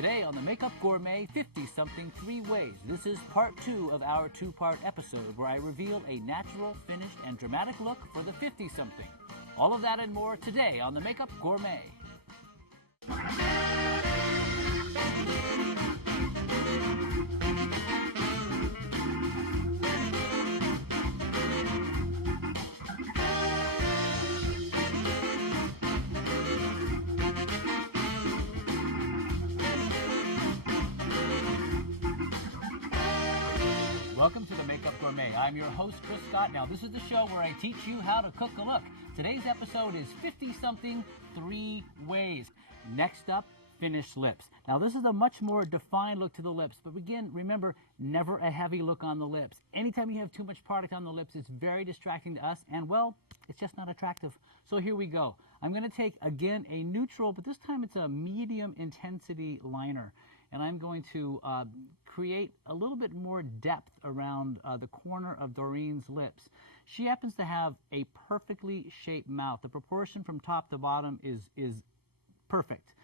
Today on the Makeup Gourmet 50-something 3 ways. This is part 2 of our 2-part episode where I reveal a natural, finished, and dramatic look for the 50-something. All of that and more today on the Makeup Gourmet. Welcome to the Makeup Gourmet. I'm your host, Chris Scott. Now, this is the show where I teach you how to cook a look. Today's episode is 50-something 3 ways. Next up, finished lips. Now, this is a much more defined look to the lips, but again, remember, never a heavy look on the lips. Anytime you have too much product on the lips, it's very distracting to us, and well, it's just not attractive. So here we go. I'm going to take, again, a neutral, but this time it's a medium intensity liner. And I'm going to create a little bit more depth around the corner of Doreen's lips. She happens to have a perfectly shaped mouth. The proportion from top to bottom is perfect.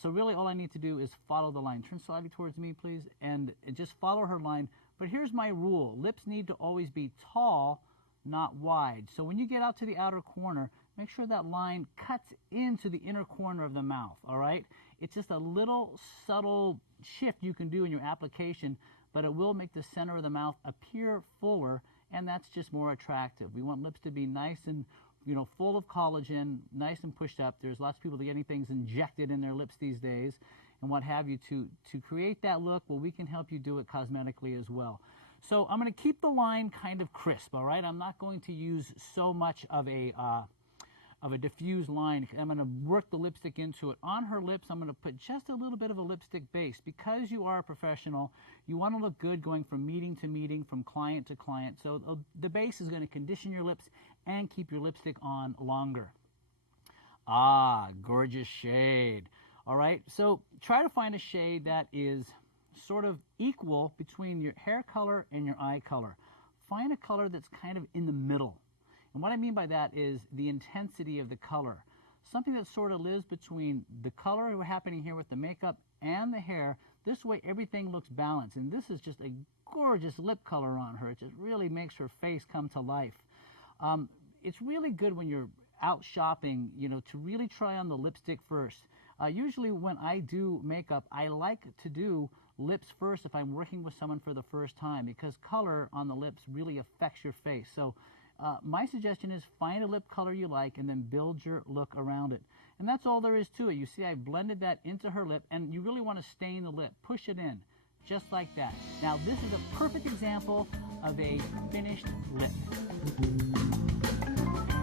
So really all I need to do is follow the line. Turn slightly towards me, please, and just follow her line. But here's my rule. Lips need to always be tall, not wide. So when you get out to the outer corner, make sure that line cuts into the inner corner of the mouth, all right? It's just a little subtle shift you can do in your application, but it will make the center of the mouth appear fuller, and that's just more attractive. We want lips to be nice and, full of collagen, nice and pushed up. There's lots of people that are getting things injected in their lips these days and what have you. To create that look, well, we can help you do it cosmetically as well. So I'm going to keep the line kind of crisp, all right? I'm not going to use so much of a diffused line. I'm going to work the lipstick into it. On her lips, I'm going to put just a little bit of a lipstick base. Because you are a professional, you want to look good going from meeting to meeting, from client to client. So the base is going to condition your lips and keep your lipstick on longer. Ah, gorgeous shade. All right, so try to find a shade that is sort of equal between your hair color and your eye color. Find a color that's kind of in the middle. And what I mean by that is the intensity of the color. Something that sort of lives between the color happening here with the makeup and the hair. This way everything looks balanced. And this is just a gorgeous lip color on her. It just really makes her face come to life. It's really good when you're out shopping, to really try on the lipstick first. Usually when I do makeup, I like to do lips first if I'm working with someone for the first time, because color on the lips really affects your face. So my suggestion is find a lip color you like and then build your look around it. And that's all there is to it. You see, I blended that into her lip, and you really want to stain the lip. Push it in, just like that. Now, this is a perfect example of a finished lip.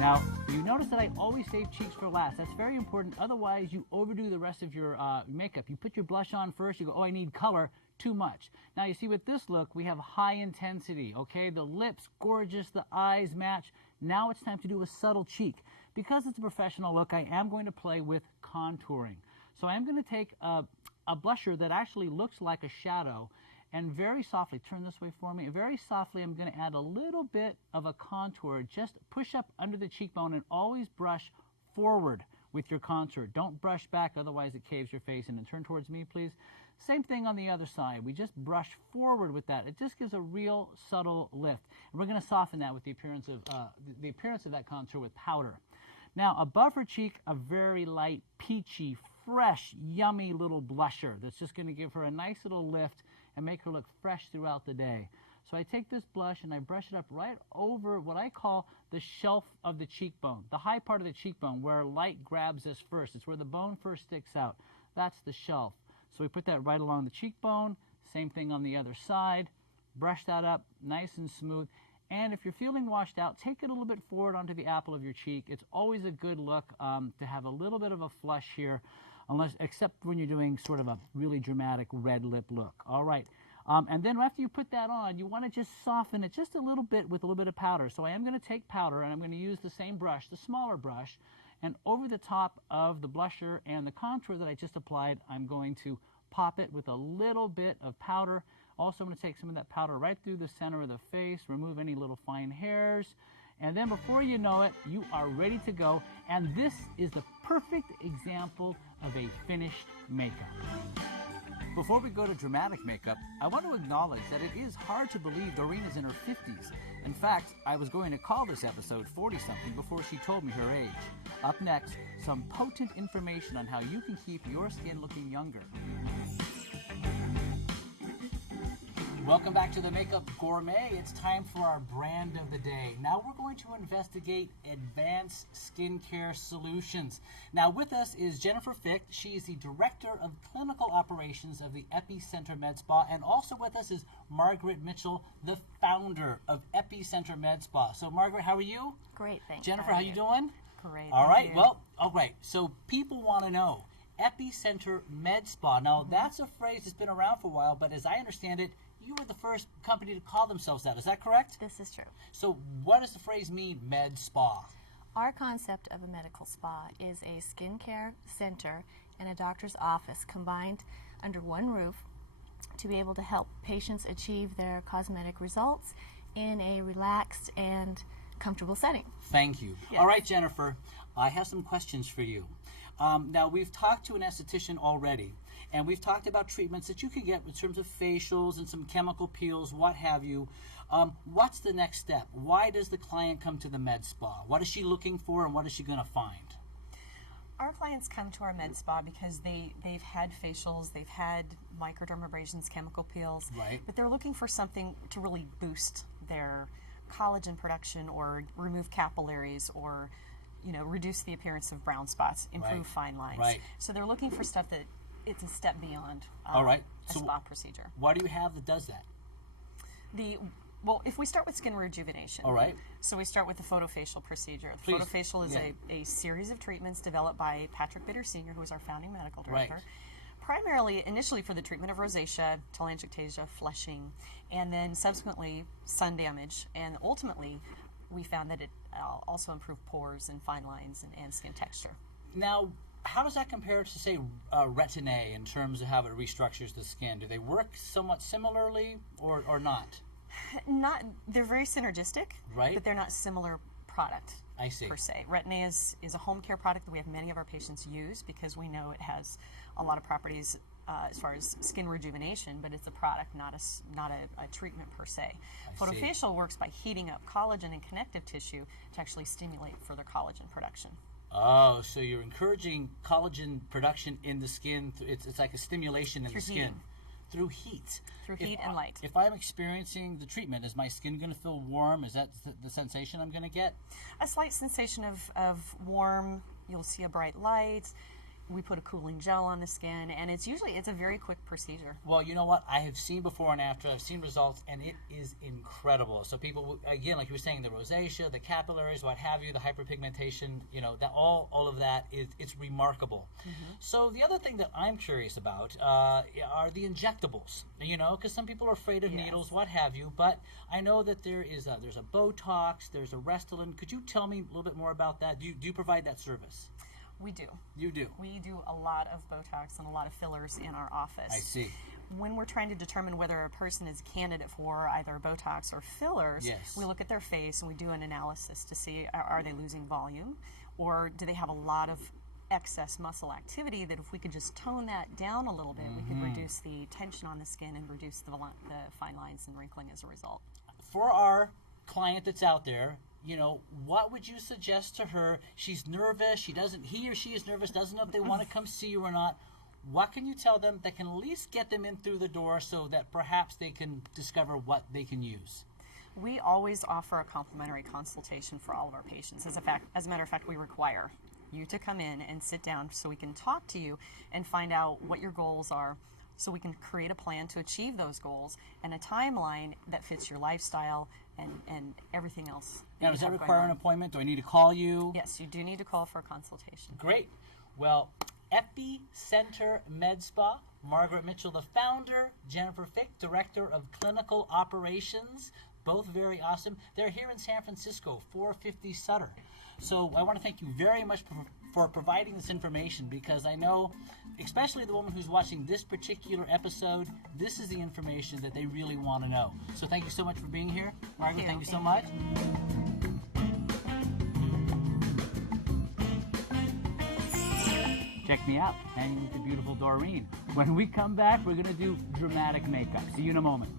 Now, you notice that I always save cheeks for last. That's very important. Otherwise, you overdo the rest of your makeup. You put your blush on first. You go, oh, I need color. Too much. Now, you see, with this look, we have high intensity, okay? The lips, gorgeous. The eyes match. Now it's time to do a subtle cheek. Because it's a professional look, I am going to play with contouring. So I am going to take a blusher that actually looks like a shadow, and very softly, turn this way for me, and very softly I'm going to add a little bit of a contour. Just push up under the cheekbone and always brush forward with your contour. Don't brush back, otherwise it caves your face in. And turn towards me, please. Same thing on the other side. We just brush forward with that. It just gives a real subtle lift. And we're going to soften that with the appearance of that contour with powder. Now, above her cheek, a very light, peachy, fresh, yummy little blusher that's just going to give her a nice little lift and make her look fresh throughout the day. So I take this blush and I brush it up right over what I call the shelf of the cheekbone, the high part of the cheekbone where light grabs us first. It's where the bone first sticks out. That's the shelf. So we put that right along the cheekbone. Same thing on the other side. Brush that up nice and smooth. And if you're feeling washed out, take it a little bit forward onto the apple of your cheek. It's always a good look to have a little bit of a flush here, except when you're doing sort of a really dramatic red lip look. All right. And then after you put that on, you want to just soften it just a little bit with a little bit of powder. So I am going to take powder, and I'm going to use the same brush, the smaller brush, and over the top of the blusher and the contour that I just applied, I'm going to pop it with a little bit of powder. Also, I'm going to take some of that powder right through the center of the face, remove any little fine hairs, and then before you know it, you are ready to go. And this is the perfect example of a finished makeup. Before we go to dramatic makeup, I want to acknowledge that it is hard to believe Doreen's in her 50s. In fact, I was going to call this episode 40-something before she told me her age. Up next, some potent information on how you can keep your skin looking younger. Welcome back to the Makeup Gourmet. It's time for our brand of the day. Now we're going to investigate advanced skincare solutions. Now with us is Jennifer Fick. She is the Director of Clinical Operations of the Epicenter Med Spa. And also with us is Margaret Mitchell, the founder of Epicenter Med Spa. So Margaret, how are you? Great, thanks. Jennifer, how you doing? Great. All right, well, all right. So people want to know, Epicenter Med Spa. Now that's a phrase that's been around for a while, but as I understand it, you were the first company to call themselves that. Is that correct? This is true. So what does the phrase mean, med spa? Our concept of a medical spa is a skincare center and a doctor's office combined under one roof to be able to help patients achieve their cosmetic results in a relaxed and comfortable setting. Thank you. Yes. All right, Jennifer, I have some questions for you. Now, we've talked to an esthetician already, and we've talked about treatments that you can get in terms of facials and some chemical peels, what have you. What's the next step? Why does the client come to the med spa? What is she looking for, and what is she going to find? Our clients come to our med spa because they've had facials, they've had microdermabrasions, chemical peels, Right. but they're looking for something to really boost their collagen production or remove capillaries or reduce the appearance of brown spots, improve Right. fine lines. Right. So they're looking for stuff that it's a step beyond All right. a So spa procedure. What do you have that does that? Well, if we start with skin rejuvenation. All right. So we start with the photofacial procedure. The Please. photofacial is a series of treatments developed by Patrick Bitter Sr., who is our founding medical director. Right. Primarily, initially for the treatment of rosacea, telangiectasia, flushing, and then subsequently sun damage. And ultimately, we found that it also improved pores and fine lines and skin texture. Now, how does that compare to, say, Retin-A in terms of how it restructures the skin? Do they work somewhat similarly or not? They're very synergistic, Right. but they're not similar product. I see. Per se. Retin-A is a home care product that we have many of our patients use because we know it has a lot of properties as far as skin rejuvenation, but it's a product, not a treatment per se. I see. Photofacial works by heating up collagen and connective tissue to actually stimulate further collagen production. Oh, so you're encouraging collagen production in the skin. It's like a stimulation in Through the skin. heating. Through heat. Through heat and light. If I'm experiencing the treatment, is my skin going to feel warm? Is that the sensation I'm going to get? A slight sensation of warm, you'll see a bright light. We put a cooling gel on the skin, and it's a very quick procedure. Well, you know what? I have seen before and after. I've seen results, and it is incredible. So people, again, like you were saying, the rosacea, the capillaries, what have you, the hyperpigmentation, that all of that it's remarkable. Mm-hmm. So the other thing that I'm curious about are the injectables. Because some people are afraid of Yes. needles, what have you. But I know that there's a Botox, there's a Restylane. Could you tell me a little bit more about that? Do you provide that service? We do. You do. We do a lot of Botox and a lot of fillers in our office. I see. When we're trying to determine whether a person is a candidate for either Botox or fillers, Yes. we look at their face and we do an analysis to see are they losing volume or do they have a lot of excess muscle activity that if we could just tone that down a little bit, we could reduce the tension on the skin and reduce the fine lines and wrinkling as a result. For our client that's out there, what would you suggest to her? She's nervous. He or she is nervous, doesn't know if they want to come see you or not. What can you tell them that can at least get them in through the door so that perhaps they can discover what they can use? We always offer a complimentary consultation for all of our patients. As a matter of fact, we require you to come in and sit down so we can talk to you and find out what your goals are, so we can create a plan to achieve those goals and a timeline that fits your lifestyle and everything else. Now, does that require an appointment? Do I need to call you? Yes, you do need to call for a consultation. Great. Well, Epicenter Med Spa, Margaret Mitchell, the founder, Jennifer Fick, Director of Clinical Operations, both very awesome. They're here in San Francisco, 450 Sutter. So I want to thank you very much for providing this information, because I know, especially the woman who's watching this particular episode, this is the information that they really want to know. So thank you so much for being here. Margaret, thank you so much. check me out, hanging with the beautiful Doreen. When we come back, we're going to do dramatic makeup. See you in a moment.